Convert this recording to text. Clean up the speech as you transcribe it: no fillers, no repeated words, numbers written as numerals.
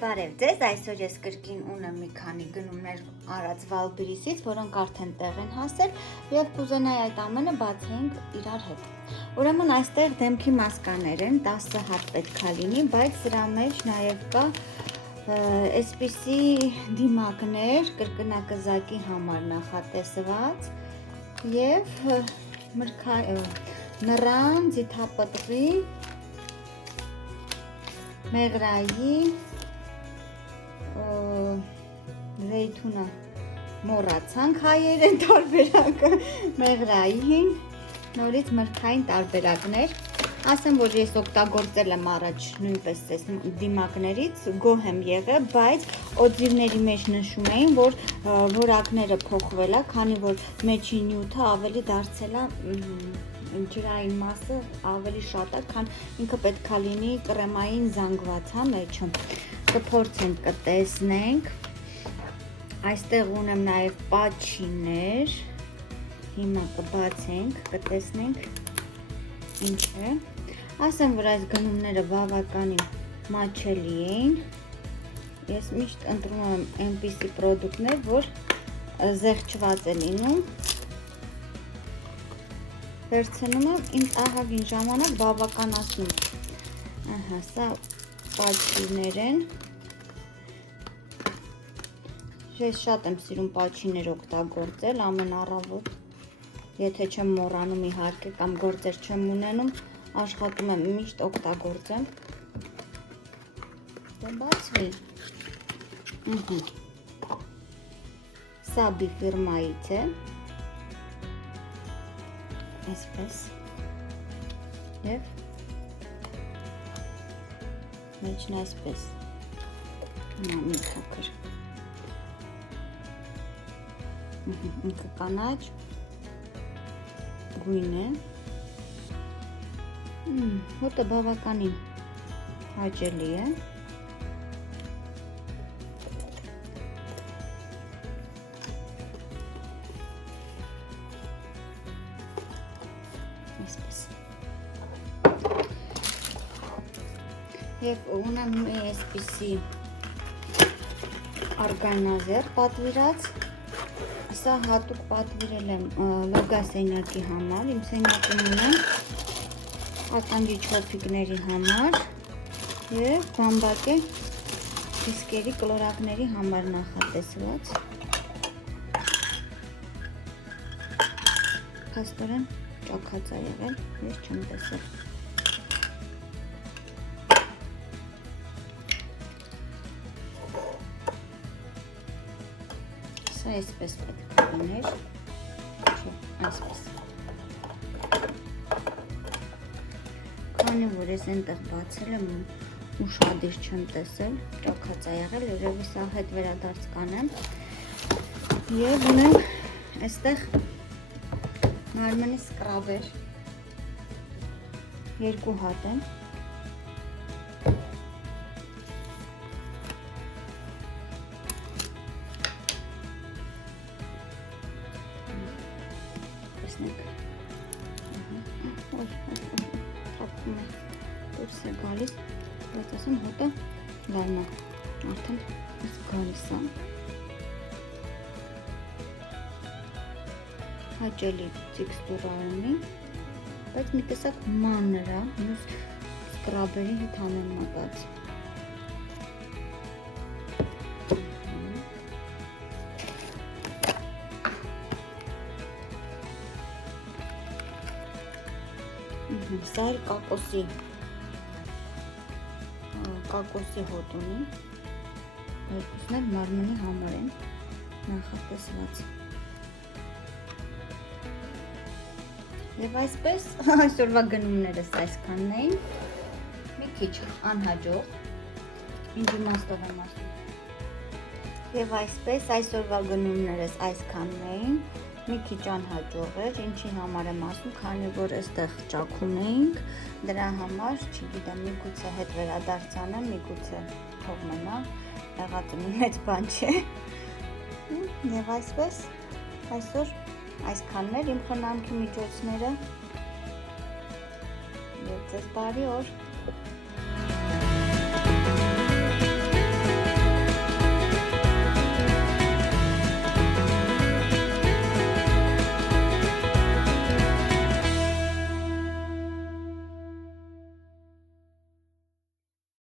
Բարև ձեզ, այսօր ես կրկին ունեմ մի քանի գնումներ արած Վալբիրիսից, որոնք արդեն տեղ են հասել եւ կուզենայի այդ ամենը բացենք իրար հետ։ Ուրեմն այստեղ դեմքի մասկաներ են, 10 հատ պետքա լինի, բայց սրա մեջ նաեւ կա այսպիսի դիմակներ կրկնակզակի համար նախատեսված եւ նռան, ձիթապտղի, մեղրայի Զեյթունը մոռացանք հայերեն տարբերակը, մեղրային, նորից մրգային տարբերակներ, ասեմ, որ ես օգտագործել եմ առաջ նույնպես այս դիմակներից, գոհ եմ եղել, բայց օձիվների մեջ նշում էին, որ որակները փոխվել է, քանի որ մեջի նյութը ավելի դարձել է ջրային մասը ավելի շատ է, քան ինքը պետք է լինի կրեմային զանգված, հա, մեջում։ Կփորձենք, կտեսնենք։ Այստեղ ունեմ նաև պաչիներ։ Հիմա կբացենք, կտեսնենք ինչ է։ Ասեմ, որ այս գնումները բավականին մատչելի էին։ Ես միշտ ընտրում եմ այնպիսի պրոդուկտներ, որ զեղչված է լինում։ Վերցնում եմ, ինձ ահագին ժամանակ բավականացնում։ Ահա, սա պաչիներ են։ Ես շատ եմ սիրում պաչիներ օգտագործել ամեն առավոտ, եթե չեմ մոռանում իհարկե կամ գործեր չեմ ունենում, աշխատում եմ միշտ օգտագործեմ։ Դե բացվի։ Սա բիֆիրմայից է։ Այսպես և մեջն այսպես մի փոքր ինքը կանաչ գույն է, հոտը բավականին հաճելի է, այսպես և ունեմ մի այսպիսի արգանազեր պատվիրած, սա հատուկ պատվիրել եմ լոգա սենյակի համար, իմ սենյակում ունեմ ականդի չոփիկների համար և բամբակե դիսկերի կլորակների համար նախատեսված։ Փաստորեն ճաքած է եղել, ես չեմ տեսել։ Սա այսպես պետք է լիներ, չէ, այսպես։ Քանի որ ես այնտեղ բացել եմ, ուշադիր չեմ տեսել, ճաքած է եղել, երևի սա հետ վերադարձ կանեմ։ Եվ ունեմ այստեղ մարմնի սկրաբեր, 2 հատ են։ Դուրս է գալիս, բայց ասեմ հոտը լավն է, արդեն գալիս է։ Հաճելի տեքստուրա ունի, բայց մի տեսակ մանր է, մյուս սկրաբերի հետ համեմատած։ Սա էլ կակոսի հոտ ունի, երկուսն էլ մարմնի համար են նախատեսված։ Եվ այսպես այսօրվա գնումներս այսքանն էին, մի քիչ անհաջող, ինչ իմաստով եմ ասում։ Եվ այսպես այսօրվա գնումներս այսքանն էին, մի քիչ անհաջող էր, ինչի համար եմ ասում, քանի որ այստեղ ճաքում էինք, դրա համար, չգիտեմ, միգուցե հետ վերադարձանեմ, միգուցե թող մնա, եղածը մեծ բան չէ։ Եվ այսպես, այսօր այսքանն էր իմ խնամքի միջոցները, եւ ձեզ բարի օր։